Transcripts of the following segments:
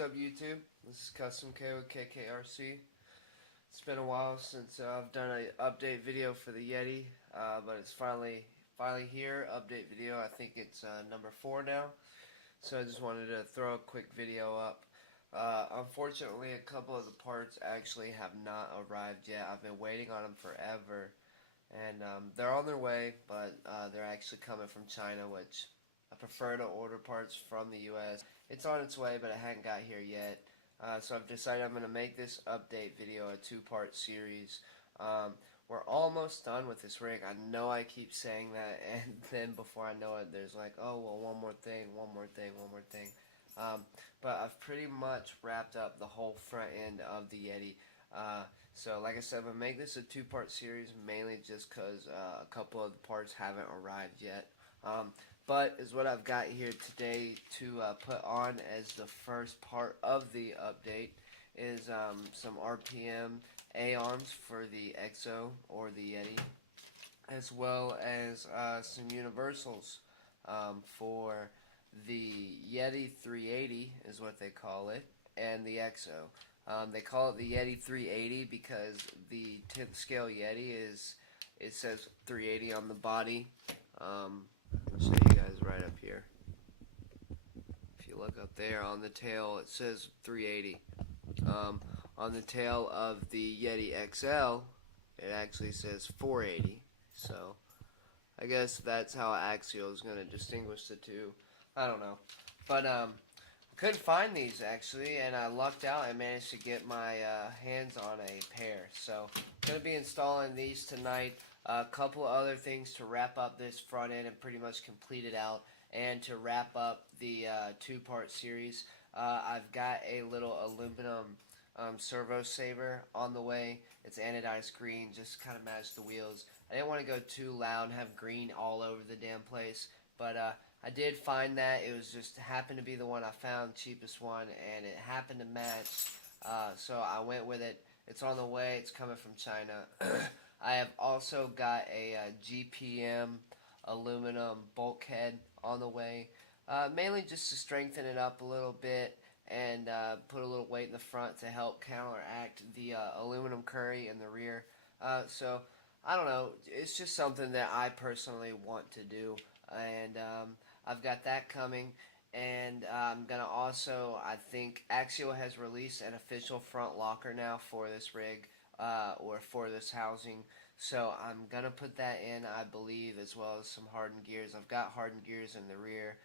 What's up, YouTube? This is Custom K with KKRC. It's been a while since I've done an update video for the Yeti, but it's finally here. Update video. I think it's number 4 now. So I just wanted to throw a quick video up. Unfortunately, a couple of the parts actually have not arrived yet. I've been waiting on them forever, and they're on their way, but they're actually coming from China, which I prefer to order parts from the U.S. It's on its way, but it hadn't got here yet. So I've decided I'm going to make this update video a 2-part series. We're almost done with this rig. I know I keep saying that, and then before I know it, there's like, oh, well, one more thing. But I've pretty much wrapped up the whole front end of the Yeti. So like I said, I'm going to make this a 2-part series, mainly just because a couple of the parts haven't arrived yet. But is what I've got here today to put on as the first part of the update is some RPM A-arms for the EXO or the Yeti, as well as some universals for the Yeti 380 is what they call it, and the EXO. They call it the Yeti 380 because the 10th scale Yeti it says 380 on the body. I'll show you guys right up here. If you look up there on the tail, it says 380. On the tail of the Yeti XL, it actually says 480. So I guess that's how Axial is going to distinguish the two. I don't know. But I couldn't find these actually, and I lucked out and managed to get my hands on a pair. So I'm going to be installing these tonight. A couple other things to wrap up this front end and pretty much complete it out, and to wrap up the 2-part series. I've got a little aluminum servo saver on the way. It's anodized green, just kind of match the wheels. I didn't want to go too loud and have green all over the damn place, but I did find that. It was just happened to be the one I found, cheapest one, and it happened to match, so I went with it. It's on the way. It's coming from China. I have also got a GPM aluminum bulkhead on the way, mainly just to strengthen it up a little bit and put a little weight in the front to help counteract the aluminum curry in the rear. So I don't know, it's just something that I personally want to do, and I've got that coming. And I'm going to also, I think Axial has released an official front locker now for this rig, or for this housing. So I'm going to put that in, I believe, as well as some hardened gears. I've got hardened gears in the rear.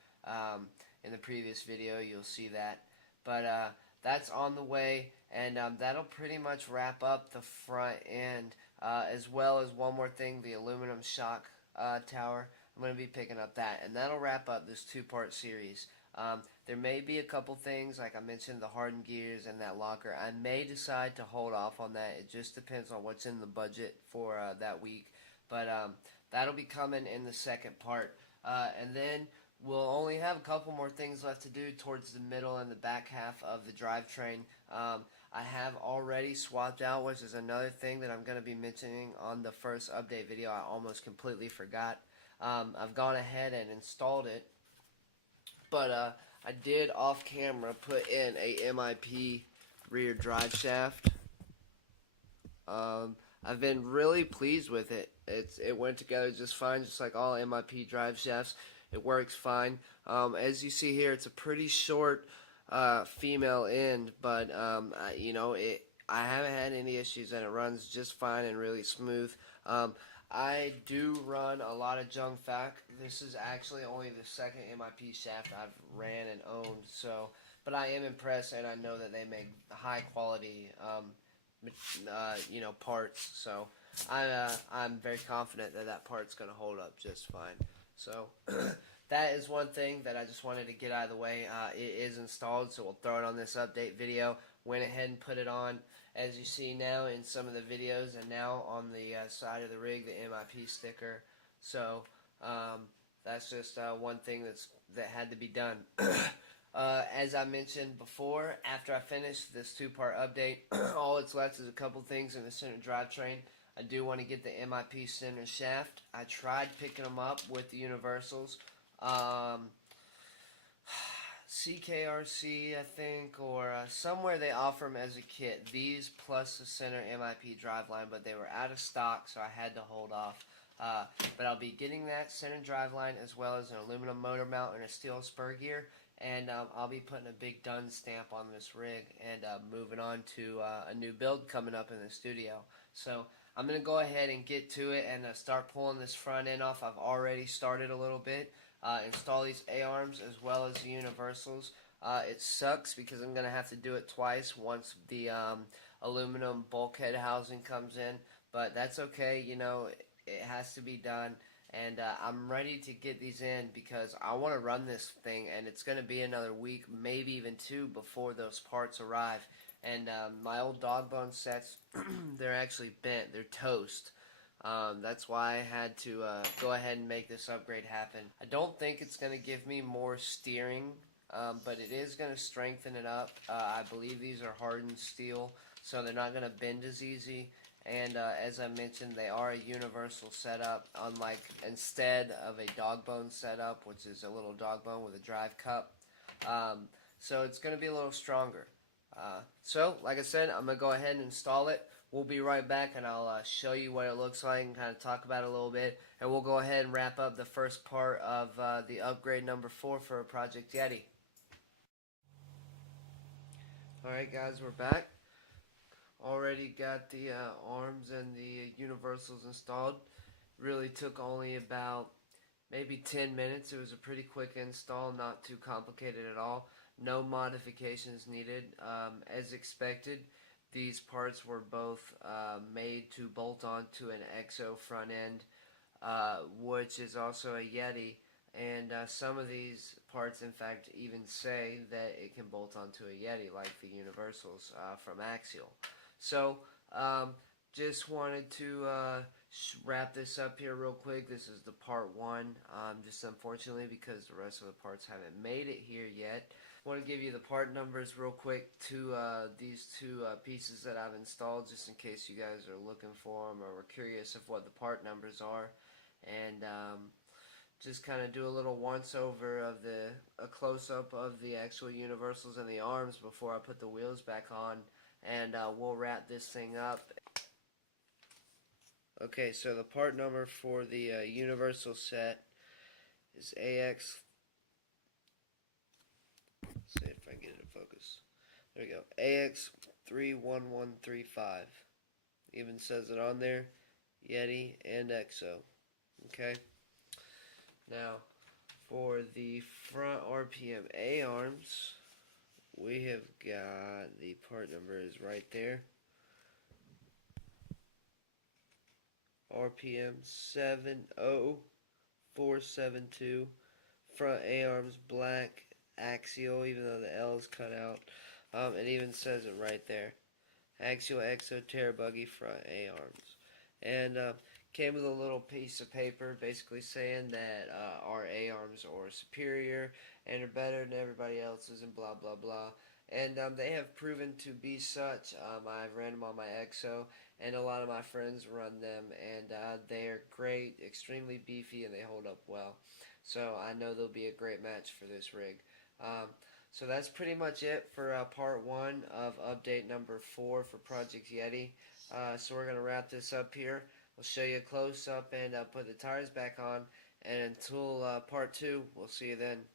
In the previous video, you'll see that. But that's on the way, and that'll pretty much wrap up the front end, as well as one more thing, the aluminum shock tower. I'm going to be picking up that, and that'll wrap up this 2-part series. There may be a couple things, like I mentioned, the hardened gears and that locker. I may decide to hold off on that. It just depends on what's in the budget for that week. But that'll be coming in the second part. And then we'll only have a couple more things left to do towards the middle and the back half of the drivetrain. I have already swapped out, which is another thing that I'm going to be mentioning on the first update video. I almost completely forgot. I've gone ahead and installed it. But I did off camera put in a MIP rear drive shaft. I've been really pleased with it. It went together just fine, just like all MIP drive shafts. It works fine. As you see here, it's a pretty short female end, but you know, I haven't had any issues, and it runs just fine and really smooth. I do run a lot of junk vac. This is actually only the second MIP shaft I've ran and owned, so, but I am impressed, and I know that they make high quality you know, parts, so I'm very confident that that part's going to hold up just fine. So that is one thing that I just wanted to get out of the way. It is installed, so we'll throw it on this update video. Went ahead and put it on, as you see now in some of the videos, and now on the side of the rig, the MIP sticker. So that's just one thing that had to be done. As I mentioned before, after I finish this 2-part update, all that's left is a couple things in the center drivetrain. I do want to get the MIP center shaft. I tried picking them up with the universals. KKRC, I think, or somewhere they offer them as a kit. These plus the center MIP driveline, but they were out of stock, so I had to hold off. But I'll be getting that center driveline as well as an aluminum motor mount and a steel spur gear. And I'll be putting a big done stamp on this rig and moving on to a new build coming up in the studio. So I'm going to go ahead and get to it and start pulling this front end off. I've already started a little bit. Install these A-arms as well as the universals. It sucks because I'm going to have to do it twice once the aluminum bulkhead housing comes in. But that's okay, you know, it has to be done. And I'm ready to get these in because I want to run this thing, and it's going to be another week, maybe even 2 before those parts arrive. And my old dog bone sets, they're actually bent. They're toast. That's why I had to go ahead and make this upgrade happen. I don't think it's going to give me more steering, but it is going to strengthen it up. I believe these are hardened steel, so they're not going to bend as easy. And as I mentioned, they are a universal setup, unlike instead of a dog bone setup, which is a little dog bone with a drive cup. So it's going to be a little stronger. So, like I said, I'm going to go ahead and install it. We'll be right back, and I'll show you what it looks like and kind of talk about it a little bit. And we'll go ahead and wrap up the first part of the upgrade number 4 for Project Yeti. Alright guys, we're back. Already got the arms and the universals installed. Really took only about maybe 10 minutes. It was a pretty quick install, not too complicated at all. No modifications needed. As expected, these parts were both made to bolt onto an EXO front end, which is also a Yeti. And some of these parts, in fact, even say that it can bolt onto a Yeti, like the universals from Axial. So, just wanted to wrap this up here real quick. This is the part 1, just unfortunately because the rest of the parts haven't made it here yet. I want to give you the part numbers real quick to these 2 pieces that I've installed, just in case you guys are looking for them or were curious of what the part numbers are. And just kind of do a little once over of a close-up of the actual universals and the arms before I put the wheels back on. And we'll wrap this thing up. Okay, so the part number for the universal set is AX. Let's see if I can get it in focus. There we go. AX31135. Even says it on there. Yeti and EXO. Okay. Now, for the front RPM A arms, we have got the part number is right there. RPM 70472. Front A arms black Axial, even though the L is cut out. It even says it right there. Axial EXO Terra Buggy front A arms. And came with a little piece of paper basically saying that our A arms are superior and are better than everybody else's and blah blah blah. And they have proven to be such. I've ran them on my EXO, and a lot of my friends run them, and they are great, extremely beefy, and they hold up well. So I know they'll be a great match for this rig. So that's pretty much it for part 1 of update number 4 for Project Yeti. So we're going to wrap this up here. We'll show you a close-up and put the tires back on. And until part 2, we'll see you then.